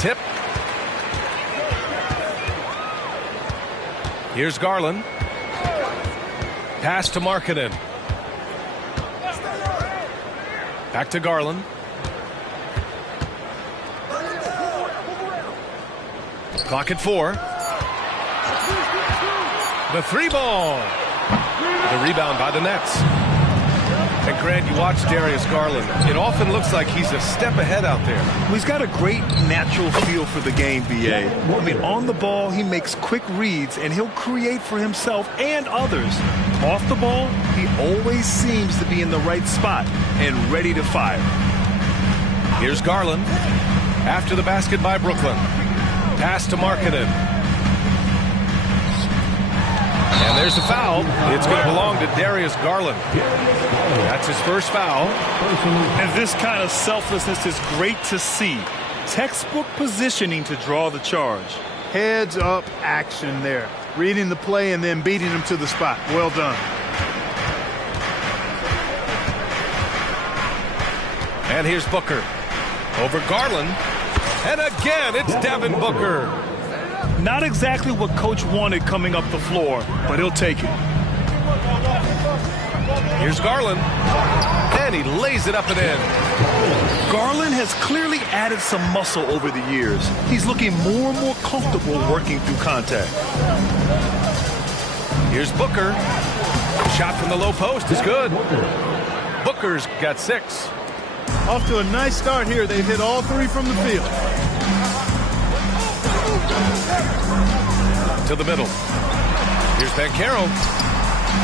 tip. Here's Garland. Pass to Markkanen. Back to Garland. Clock at 4. The 3-ball. The rebound by the Nets. And Grant, you watch Darius Garland. It often looks like he's a step ahead out there. Well, he's got a great natural feel for the game, B.A. I mean, on the ball, he makes quick reads, and he'll create for himself and others. Off the ball, he always seems to be in the right spot and ready to fire. Here's Garland. After the basket by Brooklyn. Pass to Markkanen. And there's the foul. It's going to belong to Darius Garland. That's his first foul. And this kind of selflessness is great to see. Textbook positioning to draw the charge. Heads up action there. Reading the play and then beating him to the spot. Well done. And here's Booker. Over Garland. And again, it's Devin Booker. Not exactly what Coach wanted coming up the floor, but he'll take it. Here's Garland. And he lays it up and in. Garland has clearly added some muscle over the years. He's looking more and more comfortable working through contact. Here's Booker. Shot from the low post is good. Booker's got 6. Off to a nice start here. They've hit all 3 from the field. To the middle. Here's Banchero.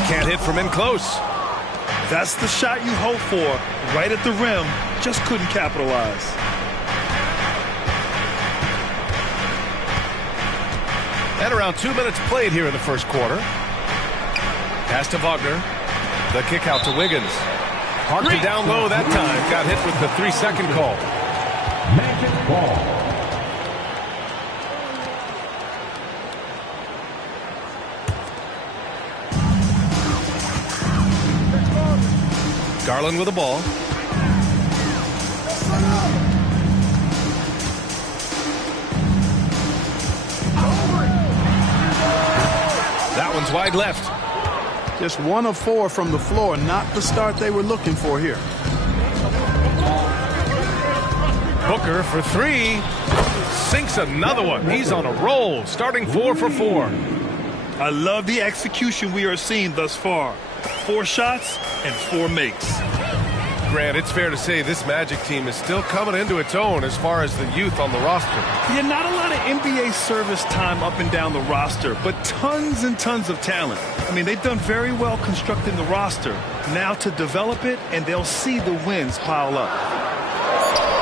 Can't hit from in close. That's the shot you hope for. Right at the rim. Just couldn't capitalize. And around 2 minutes played here in the first quarter. Pass to Wagner. The kick out to Wiggins. Parked it down low that time. Got hit with the 3-second call. Magic ball. Garland with the ball. That one's wide left. Just 1 of 4 from the floor. Not the start they were looking for here. Booker for 3. Sinks another one. He's on a roll. Starting 4 for 4. I love the execution we are seeing thus far. 4 shots and 4 makes. Grant, it's fair to say this Magic team is still coming into its own as far as the youth on the roster. Yeah, not a lot of NBA service time up and down the roster, but tons and tons of talent. I mean, they've done very well constructing the roster. Now to develop it, and they'll see the wins pile up.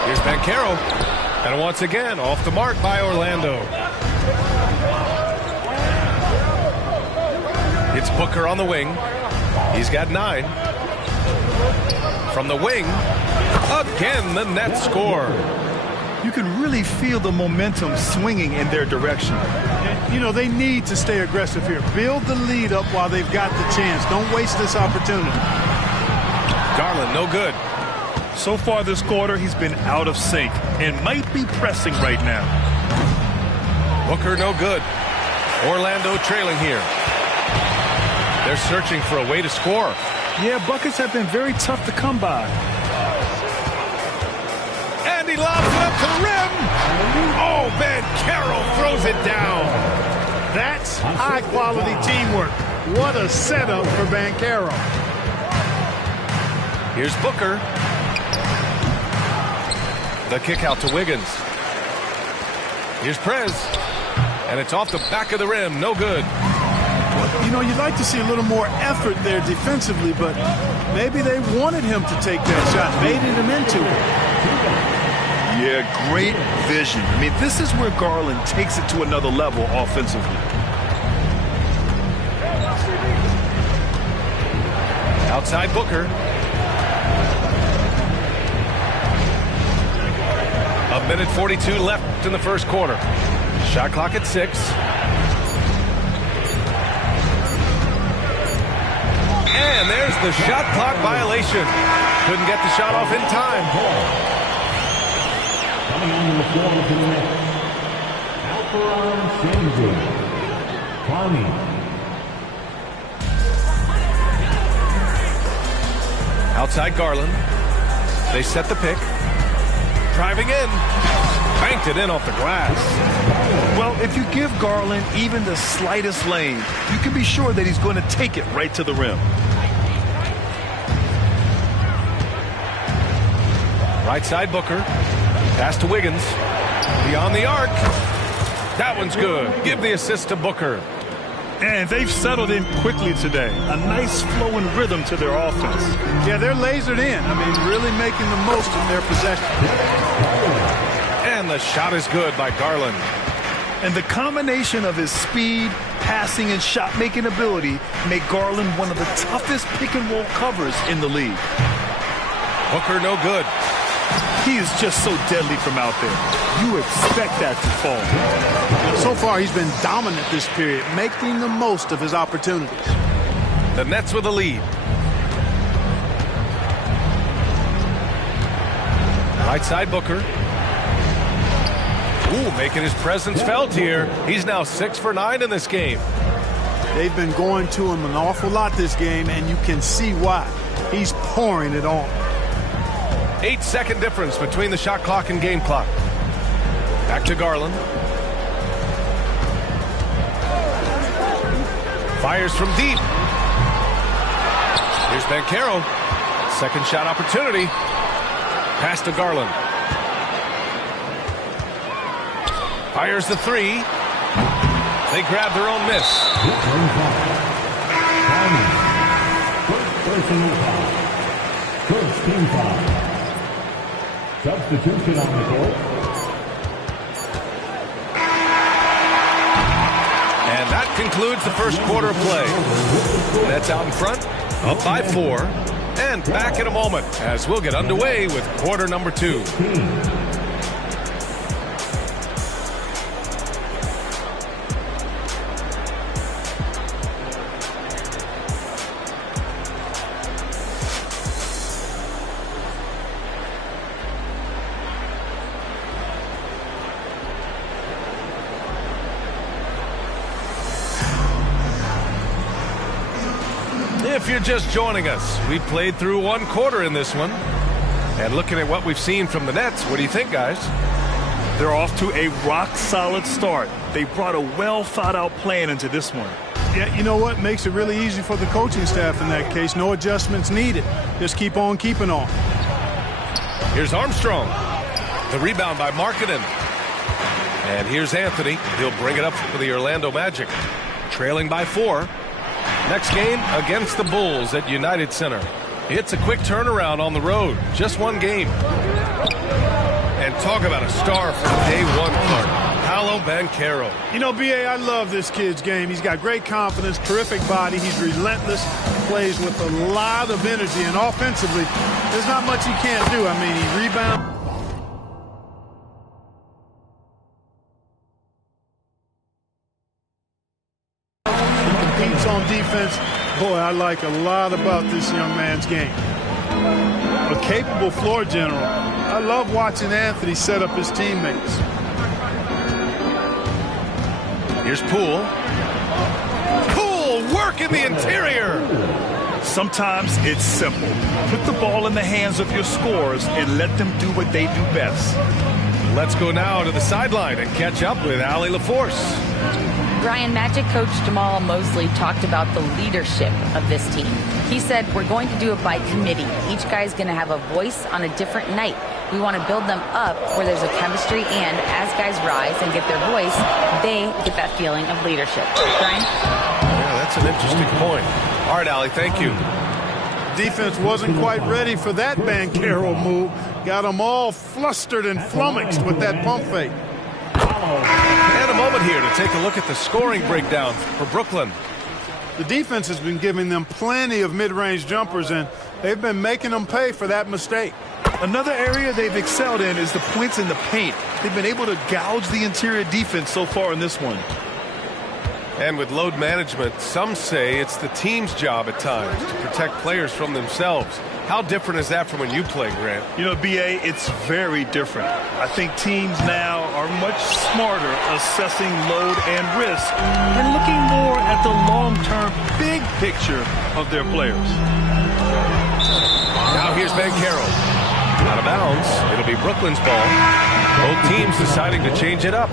Here's Banchero. And once again, off the mark by Orlando. It's Booker on the wing. He's got 9. From the wing, again, the Nets score. You can really feel the momentum swinging in their direction. You know, they need to stay aggressive here. Build the lead up while they've got the chance. Don't waste this opportunity. Garland, no good. So far this quarter, he's been out of sync and might be pressing right now. Booker, no good. Orlando trailing here. They're searching for a way to score. Yeah, buckets have been very tough to come by. And he lobs it up to the rim. Oh, Banchero throws it down. That's high-quality teamwork. What a setup for Banchero. Here's Booker. The kick out to Wiggins. Here's Prez. And it's off the back of the rim. No good. You know, you'd like to see a little more effort there defensively, but maybe they wanted him to take that shot, baited him into it. Yeah, great vision. I mean, this is where Garland takes it to another level offensively. Outside Booker. A minute 42 left in the first quarter. Shot clock at 6. And there's the shot clock violation. Couldn't get the shot off in time. Coming on the floor for the Nets, Out for round changing. Tommy. Outside Garland. They set the pick. Driving in. Banked it in off the glass. Well, if you give Garland even the slightest lane, you can be sure that he's going to take it right to the rim. Right side Booker. Pass to Wiggins. Beyond the arc. That one's good. Give the assist to Booker. And they've settled in quickly today. A nice flow and rhythm to their offense. Yeah, they're lasered in. I mean, really making the most of their possession. And the shot is good by Garland. And the combination of his speed, passing, and shot-making ability make Garland one of the toughest pick-and-roll covers in the league. Booker no good. He is just so deadly from out there. You expect that to fall. So far, he's been dominant this period, making the most of his opportunities. The Nets with a lead. Right side Booker. Ooh, making his presence felt here. He's now 6 for 9 in this game. They've been going to him an awful lot this game, and you can see why. He's pouring it on. 8-second difference between the shot clock and game clock. Back to Garland. Fires from deep. Here's Banchero. Second shot opportunity. Pass to Garland. Fires the three. They grab their own miss. First team foul. Substitution on the court. And that concludes the first quarter of play. Nets out in front, up by 4, and back in a moment as we'll get underway with quarter number 2. If you're just joining us, we played through one quarter in this one. And looking at what we've seen from the Nets, what do you think, guys? They're off to a rock-solid start. They brought a well-thought-out plan into this one. Yeah, you know what? Makes it really easy for the coaching staff in that case. No adjustments needed. Just keep on keeping on. Here's Armstrong. The rebound by Markkanen. And here's Anthony. He'll bring it up for the Orlando Magic. Trailing by 4. Next game against the Bulls at United Center. It's a quick turnaround on the road. Just one game. And talk about a star from day one, Clark. Paolo Banchero. You know, B.A., I love this kid's game. He's got great confidence, terrific body. He's relentless, plays with a lot of energy. And offensively, there's not much he can't do. I mean, he rebounds. On defense, boy, I like a lot about this young man's game. A capable floor general. I love watching Anthony set up his teammates. Here's Poole. Poole work in the interior. Sometimes it's simple. Put the ball in the hands of your scorers and let them do what they do best. Let's go now to the sideline and catch up with Allie LaForce. Brian, Magic coach Jamal Mosley talked about the leadership of this team. He said, we're going to do it by committee. Each guy's going to have a voice on a different night. We want to build them up where there's a chemistry, and as guys rise and get their voice, they get that feeling of leadership. Brian? Yeah, that's an interesting point. All right, Allie, thank you. Defense wasn't quite ready for that Banchero move. Got them all flustered and flummoxed with that pump fake. And a moment here to take a look at the scoring breakdown for Brooklyn. The defense has been giving them plenty of mid-range jumpers, and they've been making them pay for that mistake. Another area they've excelled in is the points in the paint. They've been able to gouge the interior defense so far in this one. And with load management, some say it's the team's job at times to protect players from themselves. How different is that from when you played, Grant? You know, B.A., it's very different. I think teams now are much smarter assessing load and risk and looking more at the long-term big picture of their players. Now here's Ben Carroll. Out of bounds. It'll be Brooklyn's ball. Both teams deciding to change it up.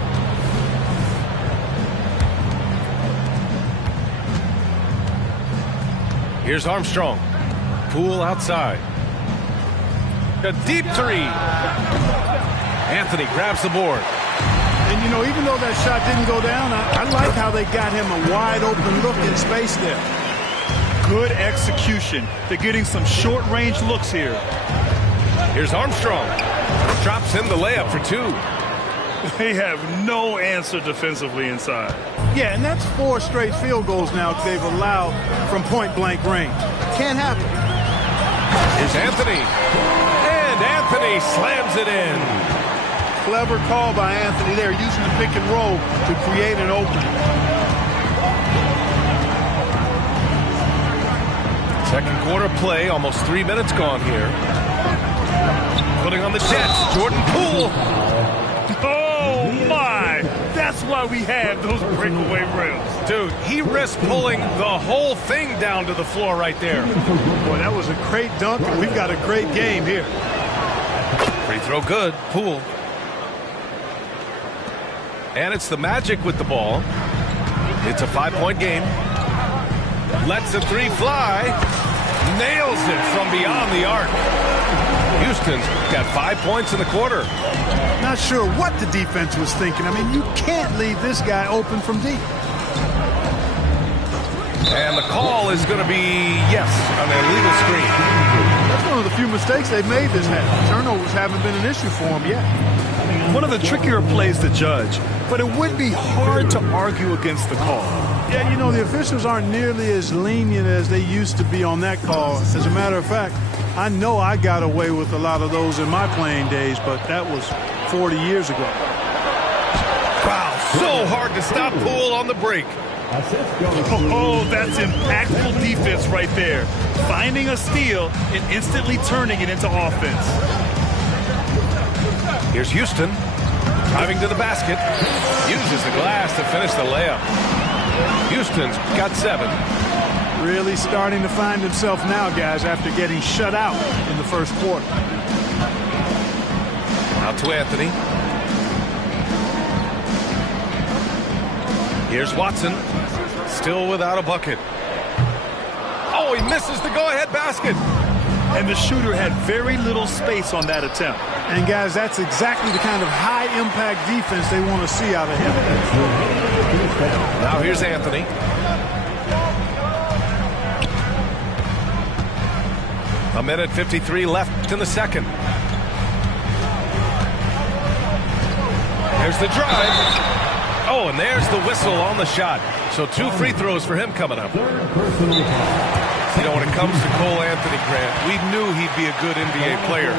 Here's Armstrong. Poole outside. A deep three. Anthony grabs the board. And, you know, even though that shot didn't go down, I like how they got him a wide open look in space there. Good execution. They're getting some short-range looks here. Here's Armstrong. Drops in the layup for two. They have no answer defensively inside. Yeah, and that's 4 straight field goals now they've allowed from point-blank range. Can't happen. Here's Anthony. And Anthony slams it in. Clever call by Anthony there, using the pick and roll to create an opening. Second quarter play, almost 3 minutes gone here. Putting on the Jets, Jordan Poole. Oh, my! That's why we have those breakaway rims. Dude, he risked pulling the whole thing down to the floor right there. Boy, that was a great dunk, and we've got a great game here. Free throw good, Poole. And it's the Magic with the ball. It's a 5-point game. Lets the three fly. Nails it from beyond the arc. Houston's got 5 points in the quarter. Not sure what the defense was thinking. I mean, you can't leave this guy open from deep. And the call is going to be, yes, an illegal screen. That's one of the few mistakes they've made this half. Turnovers haven't been an issue for them yet. One of the trickier plays to judge, but it would be hard to argue against the call. Yeah, you know, the officials aren't nearly as lenient as they used to be on that call. As a matter of fact, I know I got away with a lot of those in my playing days, but that was 40 years ago. Wow, so hard to stop Poole on the break. Oh, that's impactful defense right there. Finding a steal and instantly turning it into offense. Here's Houston, driving to the basket. Uses the glass to finish the layup. Houston's got 7. Really starting to find himself now, guys, after getting shut out in the first quarter. Out to Anthony. Here's Watson, still without a bucket. Oh, he misses the go-ahead basket. And the shooter had very little space on that attempt. And, guys, that's exactly the kind of high-impact defense they want to see out of him. Now here's Anthony. A minute 53 left in the second. There's the drive. Oh, and there's the whistle on the shot. So 2 free throws for him coming up. You know, when it comes to Cole Anthony, Grant, we knew he'd be a good NBA player.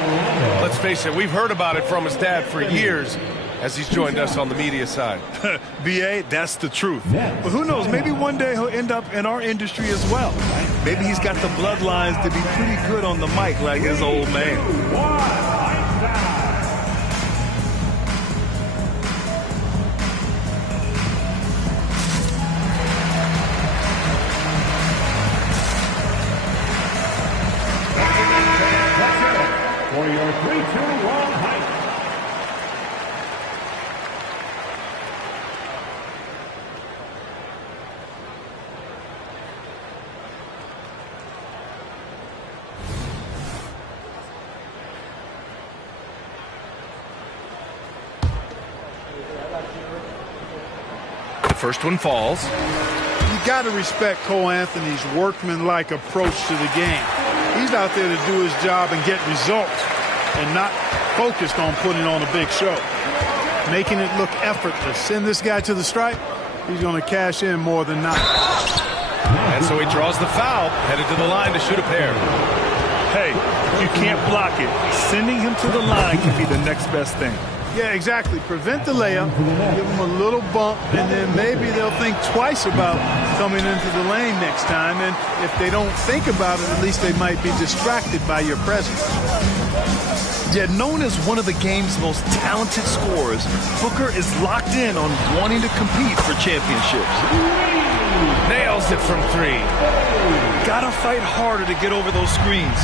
Let's face it, we've heard about it from his dad for years as he's joined us on the media side. B.A., that's the truth. But who knows, maybe one day he'll end up in our industry as well. Maybe he's got the bloodlines to be pretty good on the mic like his old man. For your 3-2-1 hike. The first one falls. You got to respect Cole Anthony's workmanlike approach to the game. He's out there to do his job and get results and not focused on putting on a big show. Making it look effortless. Send this guy to the stripe, he's going to cash in more than not. And so he draws the foul, headed to the line to shoot a pair. Hey, you can't block it. Sending him to the line can be the next best thing. Yeah, exactly. Prevent the layup, give them a little bump, and then maybe they'll think twice about coming into the lane next time. And if they don't think about it, at least they might be distracted by your presence. Yet known as one of the game's most talented scorers, Booker is locked in on wanting to compete for championships. Nails it from 3. Gotta fight harder to get over those screens.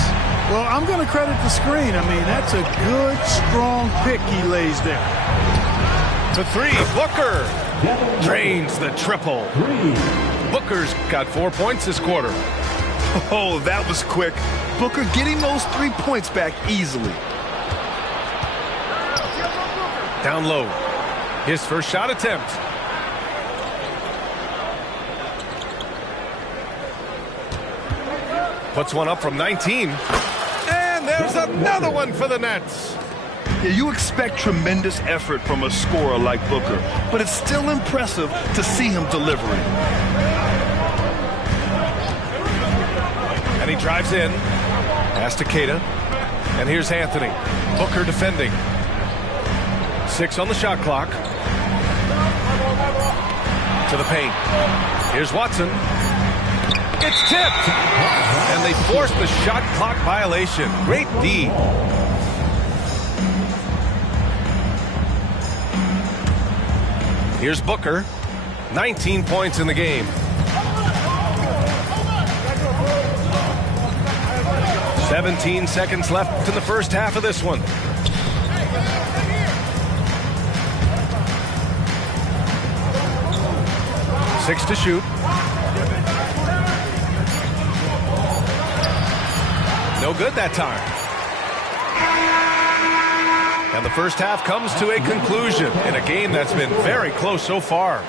Well, I'm going to credit the screen. I mean, that's a good, strong pick he lays there. To 3, Booker drains the triple. Booker's got 4 points this quarter. Oh, that was quick. Booker getting those 3 points back easily. Down low. His first shot attempt. Puts one up from 19. And there's another one for the Nets. Yeah, you expect tremendous effort from a scorer like Booker, but it's still impressive to see him delivering. And he drives in. Pass to Keita. And here's Anthony. Booker defending. 6 on the shot clock. To the paint. Here's Watson. It's tipped. And they force the shot clock violation. Great D. Here's Booker. 19 points in the game. 17 seconds left in the first half of this one. Six to shoot. No good that time. And the first half comes to a conclusion in a game that's been very close so far.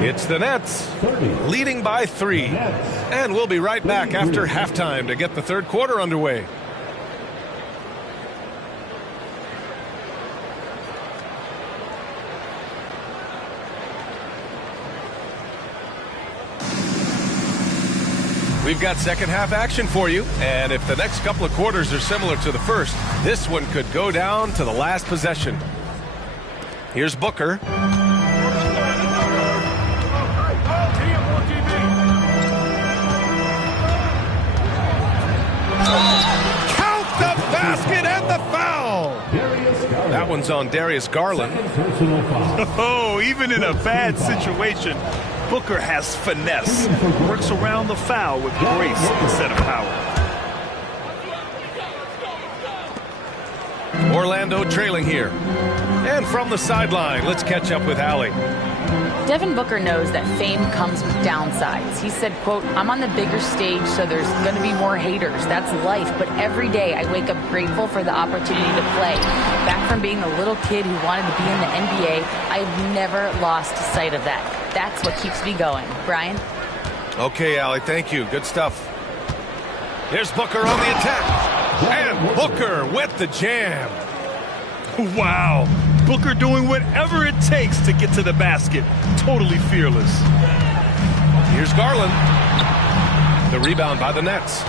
It's the Nets leading by 3. And we'll be right back after halftime to get the third quarter underway. We've got second half action for you, and if the next couple of quarters are similar to the first, this one could go down to the last possession. Here's Booker. Count the basket and the foul! That one's on Darius Garland. Oh, even in a bad situation, Booker has finesse, works around the foul with grace instead of power. Orlando trailing here. And from the sideline, let's catch up with Allie. Devin Booker knows that fame comes with downsides. He said, quote, "I'm on the bigger stage, so there's going to be more haters. That's life. But every day I wake up grateful for the opportunity to play. Back from being a little kid who wanted to be in the NBA, I've never lost sight of that. That's what keeps me going." Brian? Okay, Allie, thank you. Good stuff. Here's Booker on the attack. And Booker with the jam. Wow. Booker doing whatever it takes to get to the basket. Totally fearless. Here's Garland. The rebound by the Nets.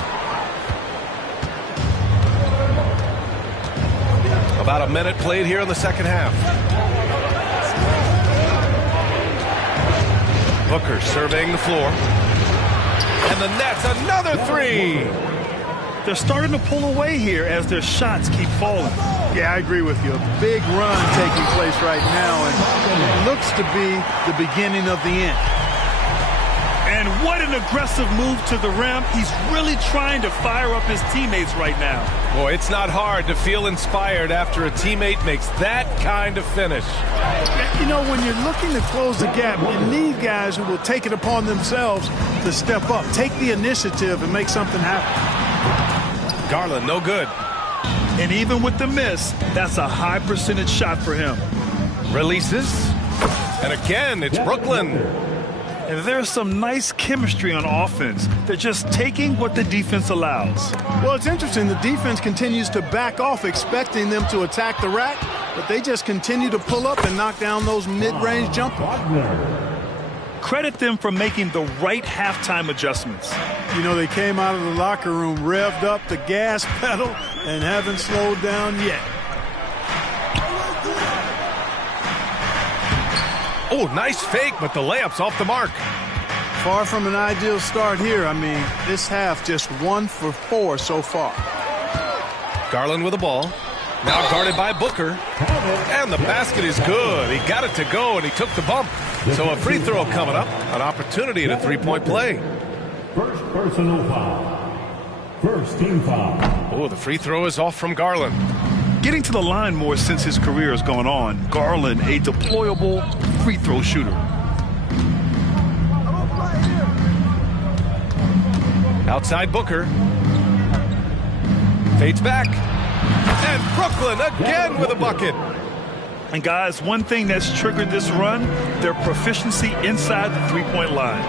About a minute played here in the second half. Booker surveying the floor. And the Nets, another 3. They're starting to pull away here as their shots keep falling. Yeah, I agree with you. A big run taking place right now, and it looks to be the beginning of the end. And what an aggressive move to the rim. He's really trying to fire up his teammates right now. Boy, it's not hard to feel inspired after a teammate makes that kind of finish. You know, when you're looking to close the gap, you need guys who will take it upon themselves to step up, take the initiative, and make something happen. Garland, no good. And even with the miss, that's a high percentage shot for him. Releases. And again, it's Brooklyn. And there's some nice chemistry on offense. They're just taking what the defense allows. Well, it's interesting. The defense continues to back off, expecting them to attack the rack, but they just continue to pull up and knock down those mid-range jumpers. Credit them for making the right halftime adjustments. You know, they came out of the locker room, revved up the gas pedal, and haven't slowed down yet. Oh, nice fake, but the layup's off the mark. Far from an ideal start here. I mean, this half just 1 for 4 so far. Garland with the ball. Now guarded by Booker. And the basket is good. He got it to go, and he took the bump. So a free throw coming up. An opportunity at a three-point play. First personal foul. First team foul. Oh, the free throw is off from Garland. Getting to the line more since his career has gone on. Garland, a deployable free throw shooter. Outside Booker. Fades back. And Brooklyn again with a bucket. And guys, one thing that's triggered this run, their proficiency inside the three-point line.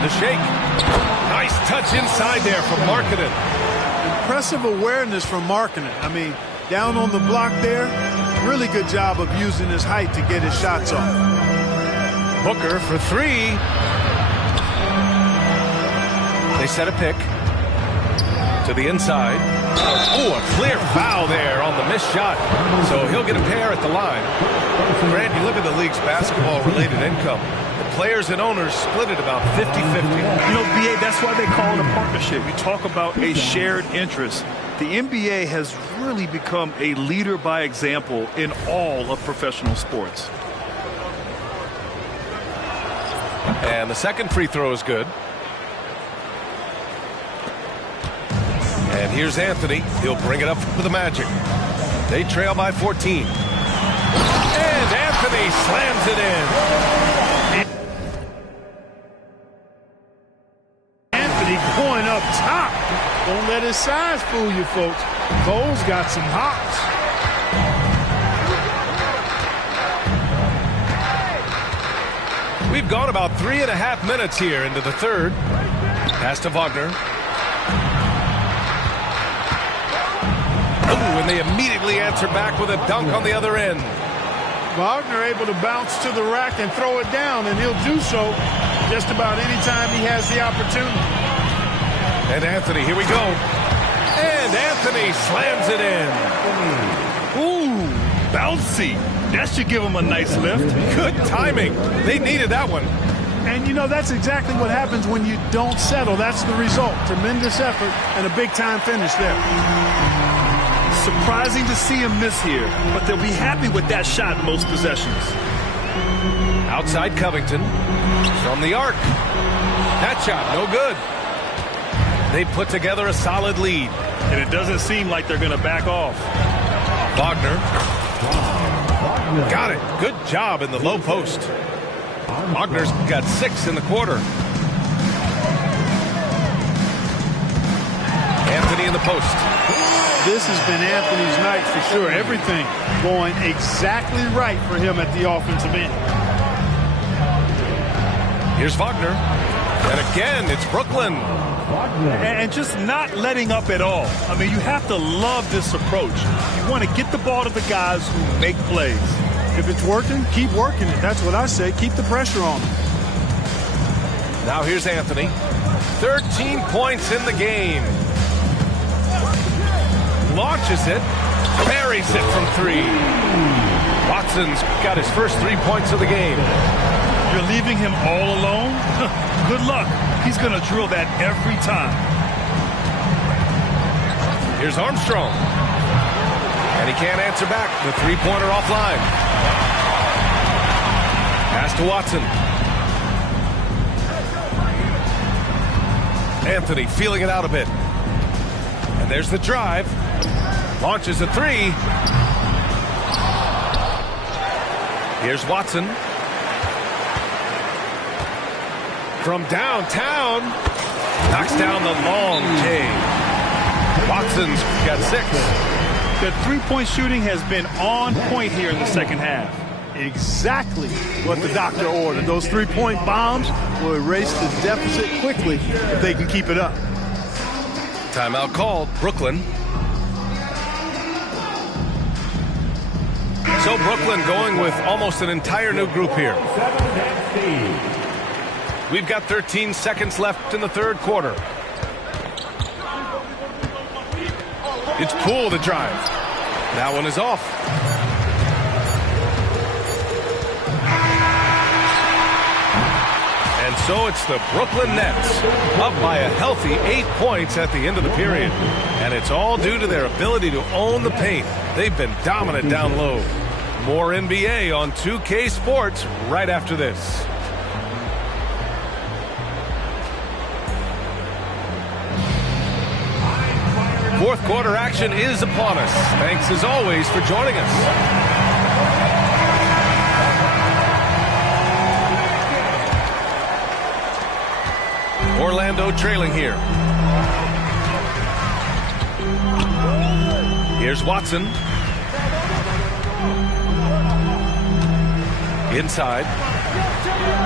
The shake. Nice touch inside there from Markkanen. Impressive awareness from Markkanen. I mean, down on the block there, really good job of using his height to get his shots off. Booker for three. They set a pick to the inside. Oh, a clear foul there on the missed shot. So he'll get a pair at the line. Grant, you look at the league's basketball-related income. The players and owners split it about 50-50. You know, BA, that's why they call it a partnership. You talk about a shared interest. The NBA has really become a leader by example in all of professional sports. And the second free throw is good. And here's Anthony. He'll bring it up for the Magic. They trail by 14. And Anthony slams it in. Anthony going up top. Don't let his size fool you, folks. Cole's got some hops. We've gone about 3.5 minutes here into the third. Pass to Wagner. And they immediately answer back with a dunk on the other end. Wagner able to bounce to the rack and throw it down, and he'll do so just about any time he has the opportunity. And Anthony, here we go. And Anthony slams it in. Ooh, bouncy. That should give him a nice lift. Good timing. They needed that one. And, you know, that's exactly what happens when you don't settle. That's the result. Tremendous effort and a big-time finish there. Surprising to see him miss here, but they'll be happy with that shot most possessions. Outside Covington from the arc. That shot, no good. They put together a solid lead. And it doesn't seem like they're going to back off. Wagner. Got it. Good job in the low post. Wagner's got 6 in the quarter. Anthony in the post. This has been Anthony's night for sure. Everything going exactly right for him at the offensive end. Here's Wagner. And again, it's Brooklyn. And just not letting up at all. I mean, you have to love this approach. You want to get the ball to the guys who make plays. If it's working, keep working it. That's what I say. Keep the pressure on them. Now here's Anthony. 13 points in the game. Launches it. Buries it from 3. Watson's got his first 3 points of the game. You're leaving him all alone? Good luck. He's going to drill that every time. Here's Armstrong. And he can't answer back. The three-pointer offline. Pass to Watson. Anthony feeling it out a bit. And there's the drive. Launches a 3. Here's Watson. From downtown. Knocks down the long J. Watson's got 6. The three-point shooting has been on point here in the second half. Exactly what the doctor ordered. Those three-point bombs will erase the deficit quickly if they can keep it up. Timeout called. Brooklyn. So Brooklyn going with almost an entire new group here. We've got 13 seconds left in the third quarter. It's Poole to drive. That one is off. So it's the Brooklyn Nets up by a healthy 8 points at the end of the period. And it's all due to their ability to own the paint. They've been dominant down low. More NBA on 2K Sports right after this. Fourth quarter action is upon us. Thanks as always for joining us. Orlando trailing here. Here's Watson. Inside.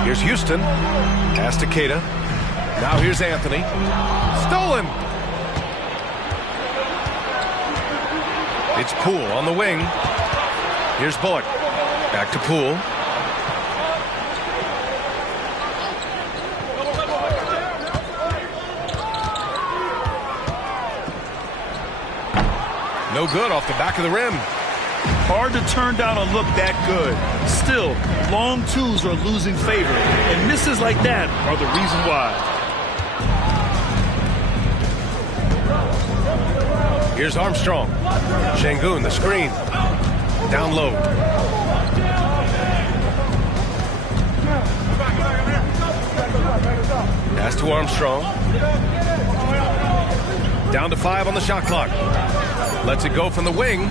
Here's Houston. Pass to Keita. Now here's Anthony. Stolen. It's Poole on the wing. Here's Bullock. Back to Poole. No good off the back of the rim. Hard to turn down a look that good. Still, long twos are losing favor, and misses like that are the reason why. Here's Armstrong. Şengün, the screen. Down low. Pass to Armstrong. Down to 5 on the shot clock. Lets it go from the wing.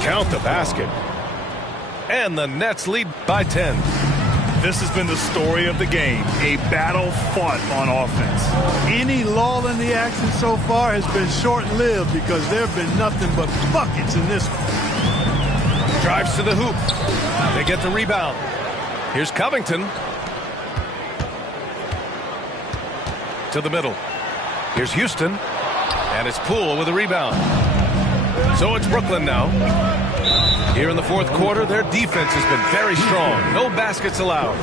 Count the basket. And the Nets lead by 10. This has been the story of the game. A battle fought on offense. Any lull in the action so far has been short-lived because there have been nothing but buckets in this one. Drives to the hoop. They get the rebound. Here's Covington. To the middle. Here's Houston. And it's Poole with a rebound. So it's Brooklyn now. Here in the fourth quarter, their defense has been very strong. No baskets allowed.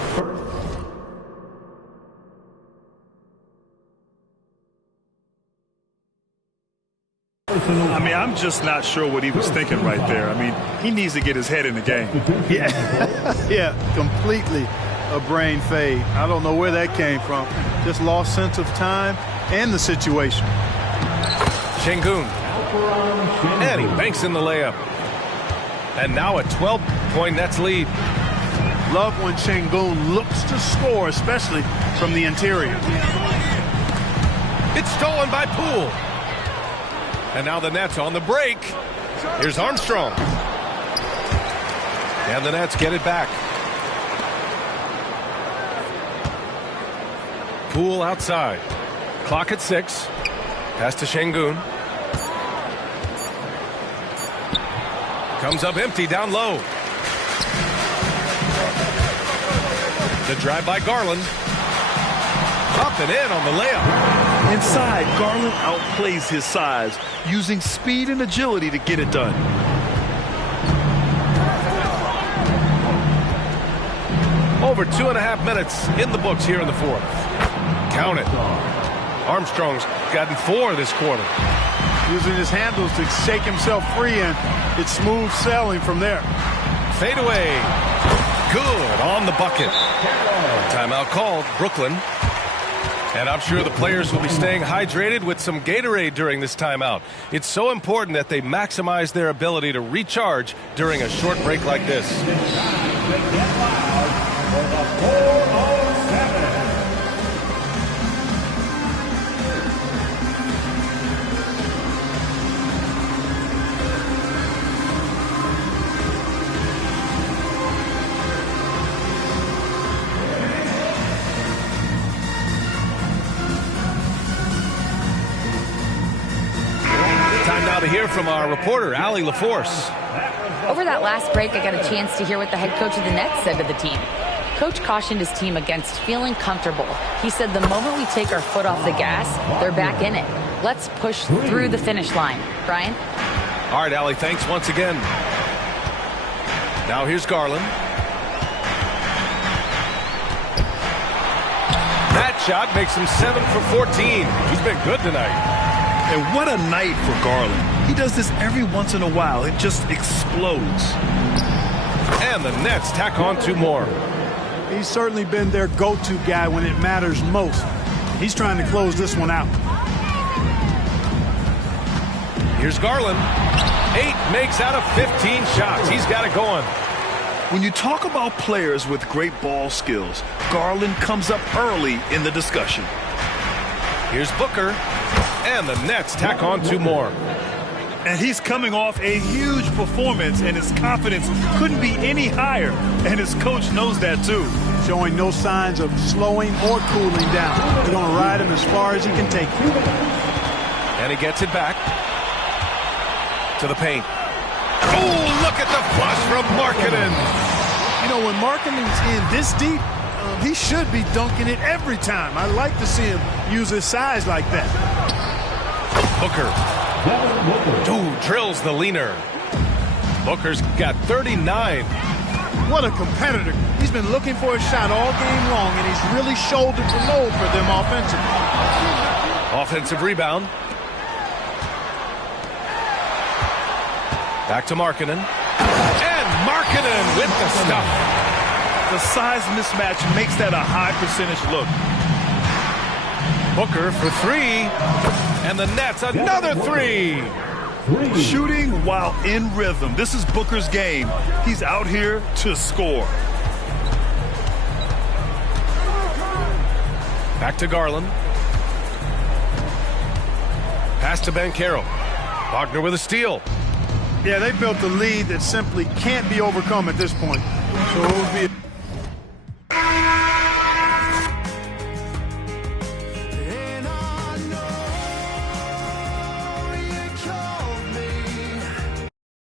I mean, I'm just not sure what he was thinking right there. I mean, he needs to get his head in the game. Yeah, completely a brain fade. I don't know where that came from. Just lost sense of time and the situation. Şengün. And he banks in the layup. And now a 12-point Nets lead. Love when Şengün looks to score, especially from the interior. It's stolen by Poole. And now the Nets on the break. Here's Armstrong. And the Nets get it back. Poole outside. Clock at 6. Pass to Şengün. Comes up empty down low. The drive by Garland. Up and in on the layup. Inside, Garland outplays his size, using speed and agility to get it done. Over 2.5 minutes in the books here in the fourth. Count it. Armstrong's gotten 4 this quarter. Using his handles to shake himself free, and it's smooth sailing from there. Fade away. Good on the bucket. Timeout called, Brooklyn. And I'm sure the players will be staying hydrated with some Gatorade during this timeout. It's so important that they maximize their ability to recharge during a short break like this. To hear from our reporter, Allie LaForce. Over that last break, I got a chance to hear what the head coach of the Nets said to the team. Coach cautioned his team against feeling comfortable. He said the moment we take our foot off the gas, they're back in it. Let's push through the finish line. Brian? All right, Allie, thanks once again. Now here's Garland. That shot makes him 7 for 14. He's been good tonight. And what a night for Garland. He does this every once in a while. It just explodes. And the Nets tack on 2 more. He's certainly been their go-to guy when it matters most. He's trying to close this one out. Here's Garland. 8 makes out of 15 shots. He's got it going. When you talk about players with great ball skills, Garland comes up early in the discussion. Here's Booker, and the Nets tack on 2 more. And he's coming off a huge performance, and his confidence couldn't be any higher, and his coach knows that too. Showing no signs of slowing or cooling down. They're going to ride him as far as he can take him. And he gets it back to the paint. Oh, look at the flush from Markkanen. You know, when Markkanen's in this deep, he should be dunking it every time. I like to see him use his size like that. Booker. Ooh, drills the leaner. Booker's got 39. What a competitor. He's been looking for a shot all game long, and he's really shouldered the load for them offensively. Offensive rebound. Back to Markkanen. And Markkanen with the stuff. The size mismatch makes that a high percentage look. Booker for 3. And the Nets another 3. Shooting while in rhythm. This is Booker's game. He's out here to score. Back to Garland. Pass to Banchero. Wagner with a steal. Yeah, they built a lead that simply can't be overcome at this point. So it will be